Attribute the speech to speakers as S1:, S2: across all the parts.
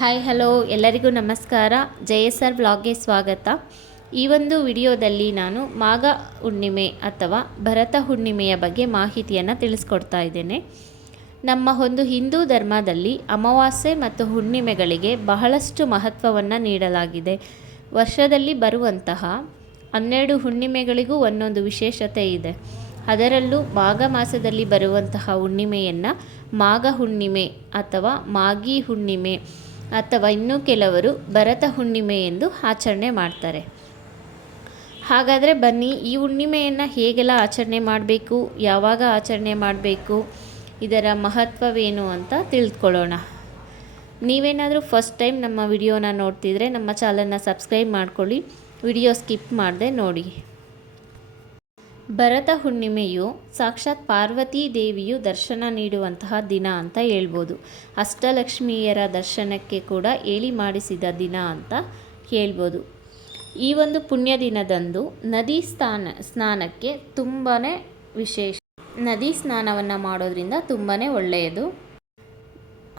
S1: Hi hello ಎಲ್ಲರಿಗೂ ನಮಸ್ಕಾರ. ಜಯ sir ಬ್ಲಾಗ್ಗೆ ಸ್ವಾಗತ. ಈ ಒಂದು ವಿಡಿಯೋದಲ್ಲಿ ನಾನು ಮಾಘ ಹುಣ್ಣಿಮೆ ಅಥವಾ ಭರತ ಹುಣ್ಣಿಮೆಯ ಬಗ್ಗೆ ಮಾಹಿತಿಯನ್ನು ತಿಳಿಸ್ಕೊಡ್ತಾ ಇದ್ದೇನೆ. ನಮ್ಮ ಒಂದು ಹಿಂದೂ ಧರ್ಮದಲ್ಲಿ ಅಮಾವಾಸ್ಯೆ ಮತ್ತು ಹುಣ್ಣಿಮೆಗಳಿಗೆ ಬಹಳಷ್ಟು ಮಹತ್ವವನ್ನು ನೀಡಲಾಗಿದೆ. ವರ್ಷದಲ್ಲಿ ಬರುವಂತಹ ಹನ್ನೆರಡು ಹುಣ್ಣಿಮೆಗಳಿಗೂ ಒಂದೊಂದು ವಿಶೇಷತೆ ಇದೆ. ಅದರಲ್ಲೂ ಮಾಘ ಮಾಸದಲ್ಲಿ ಬರುವಂತಹ ಹುಣ್ಣಿಮೆಯನ್ನು ಮಾಘ ಹುಣ್ಣಿಮೆ ಅಥವಾ ಮಾಗಿ ಹುಣ್ಣಿಮೆ ಅಥವಾ ಇನ್ನೂ ಕೆಲವರು ಭರತ ಹುಣ್ಣಿಮೆ ಎಂದು ಆಚರಣೆ ಮಾಡ್ತಾರೆ. ಹಾಗಾದರೆ ಬನ್ನಿ, ಈ ಹುಣ್ಣಿಮೆಯನ್ನು ಹೇಗೆಲ್ಲ ಆಚರಣೆ ಮಾಡಬೇಕು, ಯಾವಾಗ ಆಚರಣೆ ಮಾಡಬೇಕು, ಇದರ ಮಹತ್ವವೇನು ಅಂತ ತಿಳಿದುಕೊಳ್ಳೋಣ ನೀವೇನಾದರೂ ಫಸ್ಟ್ ಟೈಮ್ ನಮ್ಮ ವಿಡಿಯೋನ ನೋಡ್ತಿದ್ರೆ ನಮ್ಮ ಚಾನಲ್ನ ಸಬ್ಸ್ಕ್ರೈಬ್ ಮಾಡ್ಕೊಳ್ಳಿ, ವಿಡಿಯೋ ಸ್ಕಿಪ್ ಮಾಡದೆ ನೋಡಿ. ಭರತ ಹುಣ್ಣಿಮೆಯು ಸಾಕ್ಷಾತ್ ಪಾರ್ವತೀ ದೇವಿಯು ದರ್ಶನ ನೀಡುವಂತಹ ದಿನ ಅಂತ ಹೇಳ್ಬೋದು. ಅಷ್ಟಲಕ್ಷ್ಮಿಯರ ದರ್ಶನಕ್ಕೆ ಕೂಡ ಏಳಿ ಮಾಡಿಸಿದ ದಿನ ಅಂತ ಹೇಳ್ಬೋದು. ಈ ಒಂದು ಪುಣ್ಯ ದಿನದಂದು ನದಿ ಸ್ನಾನ ಸ್ನಾನಕ್ಕೆ ತುಂಬಾ ವಿಶೇಷ. ನದಿ ಸ್ನಾನವನ್ನು ಮಾಡೋದ್ರಿಂದ ತುಂಬಾ ಒಳ್ಳೆಯದು.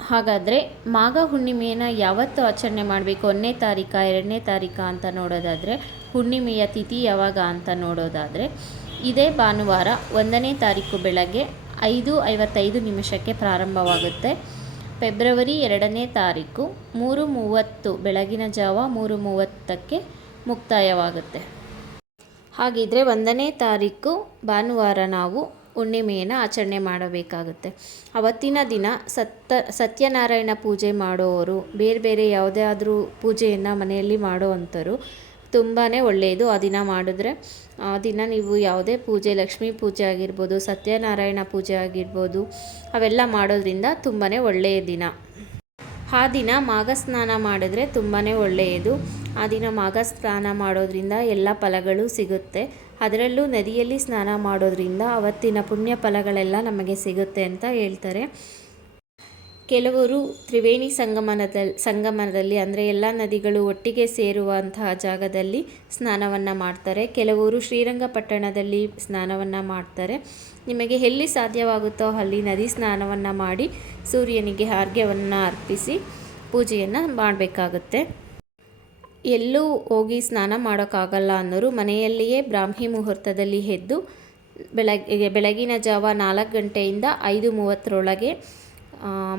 S1: ಹಾಗಾದರೆ ಮಾಘ ಹುಣ್ಣಿಮೆಯನ್ನು ಯಾವತ್ತು ಆಚರಣೆ ಮಾಡಬೇಕು? ಒಂದನೇ ತಾರೀಕ, ಎರಡನೇ ತಾರೀಖ ಅಂತ ನೋಡೋದಾದರೆ, ಹುಣ್ಣಿಮೆಯ ತಿಥಿ ಯಾವಾಗ ಅಂತ ನೋಡೋದಾದರೆ ಇದೇ ಭಾನುವಾರ ಒಂದನೇ ತಾರೀಕು ಬೆಳಗ್ಗೆ ಐದು ಐವತ್ತೈದು ನಿಮಿಷಕ್ಕೆ ಪ್ರಾರಂಭವಾಗುತ್ತೆ. ಫೆಬ್ರವರಿ ಎರಡನೇ ತಾರೀಕು ಮೂರು ಮೂವತ್ತು ಬೆಳಗಿನ ಜಾವ ಮೂರು ಮೂವತ್ತಕ್ಕೆ ಮುಕ್ತಾಯವಾಗುತ್ತೆ. ಹಾಗಿದ್ರೆ ಒಂದನೇ ತಾರೀಕು ಭಾನುವಾರ ನಾವು ಹುಣ್ಣಿಮೆಯನ್ನು ಆಚರಣೆ ಮಾಡಬೇಕಾಗುತ್ತೆ. ಅವತ್ತಿನ ದಿನ ಸತ್ತ ಸತ್ಯನಾರಾಯಣ ಪೂಜೆ ಮಾಡೋರು ಬೇರೆ ಬೇರೆ ಯಾವುದೇ ಆದರೂ ಪೂಜೆಯನ್ನು ಮನೆಯಲ್ಲಿ ಮಾಡೋ ಅಂಥವ್ರು ತುಂಬಾ ಒಳ್ಳೆಯದು ಆ ದಿನ ಮಾಡಿದ್ರೆ. ಆ ದಿನ ನೀವು ಯಾವುದೇ ಪೂಜೆ, ಲಕ್ಷ್ಮೀ ಪೂಜೆ ಆಗಿರ್ಬೋದು, ಸತ್ಯನಾರಾಯಣ ಪೂಜೆ ಆಗಿರ್ಬೋದು, ಅವೆಲ್ಲ ಮಾಡೋದ್ರಿಂದ ತುಂಬಾ ಒಳ್ಳೆಯ ದಿನ. ಆ ದಿನ ಮಾಘ ಸ್ನಾನ ಮಾಡಿದ್ರೆ ತುಂಬಾ ಒಳ್ಳೆಯದು. ಆ ದಿನ ಮಾಘ ಸ್ನಾನ ಮಾಡೋದ್ರಿಂದ ಎಲ್ಲ ಫಲಗಳು ಸಿಗುತ್ತೆ. ಅದರಲ್ಲೂ ನದಿಯಲ್ಲಿ ಸ್ನಾನ ಮಾಡೋದ್ರಿಂದ ಅವತ್ತಿನ ಪುಣ್ಯ ಫಲಗಳೆಲ್ಲ ನಮಗೆ ಸಿಗುತ್ತೆ ಅಂತ ಹೇಳ್ತಾರೆ. ಕೆಲವರು ತ್ರಿವೇಣಿ ಸಂಗಮನದಲ್ಲಿ ಸಂಗಮನದಲ್ಲಿ ಅಂದರೆ ಎಲ್ಲ ನದಿಗಳು ಒಟ್ಟಿಗೆ ಸೇರುವಂತಹ ಜಾಗದಲ್ಲಿ ಸ್ನಾನವನ್ನು ಮಾಡ್ತಾರೆ. ಕೆಲವರು ಶ್ರೀರಂಗಪಟ್ಟಣದಲ್ಲಿ ಸ್ನಾನವನ್ನು ಮಾಡ್ತಾರೆ. ನಿಮಗೆ ಎಲ್ಲಿ ಸಾಧ್ಯವಾಗುತ್ತೋ ಅಲ್ಲಿ ನದಿ ಸ್ನಾನವನ್ನು ಮಾಡಿ ಸೂರ್ಯನಿಗೆ ಆರ್ಘ್ಯವನ್ನು ಅರ್ಪಿಸಿ ಪೂಜೆಯನ್ನು ಮಾಡಬೇಕಾಗುತ್ತೆ. ಎಲ್ಲೂ ಹೋಗಿ ಸ್ನಾನ ಮಾಡೋಕ್ಕಾಗಲ್ಲ ಅನ್ನೋರು ಮನೆಯಲ್ಲಿಯೇ ಬ್ರಾಹ್ಮಿ ಮುಹೂರ್ತದಲ್ಲಿ ಎದ್ದು ಬೆಳಗ್ಗೆ, ಬೆಳಗಿನ ಜಾವ ನಾಲ್ಕು ಗಂಟೆಯಿಂದ ಐದು ಮೂವತ್ತರೊಳಗೆ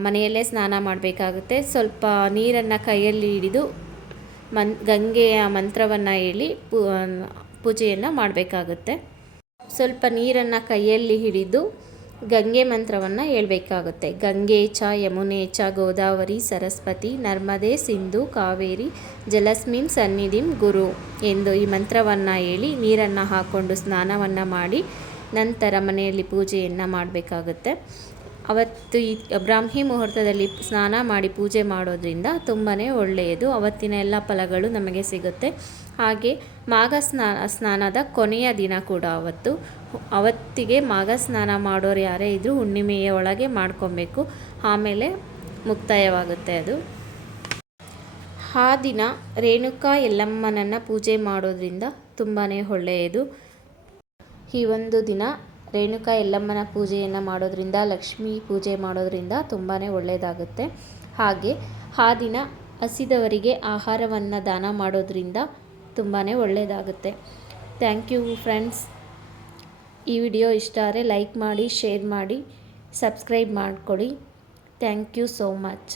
S1: ಮನೆಯಲ್ಲೇ ಸ್ನಾನ ಮಾಡಬೇಕಾಗುತ್ತೆ. ಸ್ವಲ್ಪ ನೀರನ್ನು ಕೈಯಲ್ಲಿ ಹಿಡಿದು ಮನ್, ಗಂಗೆಯ ಮಂತ್ರವನ್ನು ಹೇಳಿ ಪೂಜೆಯನ್ನು ಮಾಡಬೇಕಾಗುತ್ತೆ. ಸ್ವಲ್ಪ ನೀರನ್ನು ಕೈಯಲ್ಲಿ ಹಿಡಿದು ಗಂಗೆ ಮಂತ್ರವನ್ನು ಹೇಳಬೇಕಾಗುತ್ತೆ. ಗಂಗೆ ಚ, ಯಮುನೆ ಚ, ಗೋದಾವರಿ, ಸರಸ್ವತಿ, ನರ್ಮದೆ, ಸಿಂಧು, ಕಾವೇರಿ, ಜಲಸ್ಮಿನ್ ಸನ್ನಿಧಿಂ, ಗುರು ಎಂದು ಈ ಮಂತ್ರವನ್ನು ಹೇಳಿ ನೀರನ್ನು ಹಾಕ್ಕೊಂಡು ಸ್ನಾನವನ್ನು ಮಾಡಿ ನಂತರ ಮನೆಯಲ್ಲಿ ಪೂಜೆಯನ್ನು ಮಾಡಬೇಕಾಗುತ್ತೆ. ಅವತ್ತು ಈ ಬ್ರಾಹ್ಮಿ ಮುಹೂರ್ತದಲ್ಲಿ ಸ್ನಾನ ಮಾಡಿ ಪೂಜೆ ಮಾಡೋದ್ರಿಂದ ತುಂಬಾ ಒಳ್ಳೆಯದು. ಅವತ್ತಿನ ಎಲ್ಲ ಫಲಗಳು ನಮಗೆ ಸಿಗುತ್ತೆ. ಹಾಗೆ ಮಾಘ ಸ್ನಾನ ಸ್ನಾನದ ಕೊನೆಯ ದಿನ ಕೂಡ ಅವತ್ತು. ಅವತ್ತಿಗೆ ಮಾಘ ಸ್ನಾನ ಮಾಡೋರು ಯಾರೇ ಇದ್ದರೂ ಹುಣ್ಣಿಮೆಯ ಒಳಗೆ ಮಾಡ್ಕೊಬೇಕು. ಆಮೇಲೆ ಮುಕ್ತಾಯವಾಗುತ್ತೆ ಅದು. ಆ ದಿನ ರೇಣುಕಾ ಎಲ್ಲಮ್ಮನನ್ನು ಪೂಜೆ ಮಾಡೋದ್ರಿಂದ ತುಂಬಾ ಒಳ್ಳೆಯದು. ಈ ಒಂದು ದಿನ ರೇಣುಕಾ ಯಲ್ಲಮ್ಮನ ಪೂಜೆಯನ್ನು ಮಾಡೋದ್ರಿಂದ, ಲಕ್ಷ್ಮೀ ಪೂಜೆ ಮಾಡೋದ್ರಿಂದ ತುಂಬಾ ಒಳ್ಳೆಯದಾಗುತ್ತೆ ಹಾಗೆ ಆ ದಿನ ಹಸಿದವರಿಗೆ ಆಹಾರವನ್ನು ದಾನ ಮಾಡೋದ್ರಿಂದ ತುಂಬಾ ಒಳ್ಳೆಯದಾಗುತ್ತೆ ಥ್ಯಾಂಕ್ ಯು ಫ್ರೆಂಡ್ಸ್. ಈ ವಿಡಿಯೋ ಇಷ್ಟ ಆದರೆ ಲೈಕ್ ಮಾಡಿ, ಶೇರ್ ಮಾಡಿ, ಸಬ್ಸ್ಕ್ರೈಬ್ ಮಾಡಿಕೊಡಿ ಥ್ಯಾಂಕ್ ಯು ಸೋ ಮಚ್.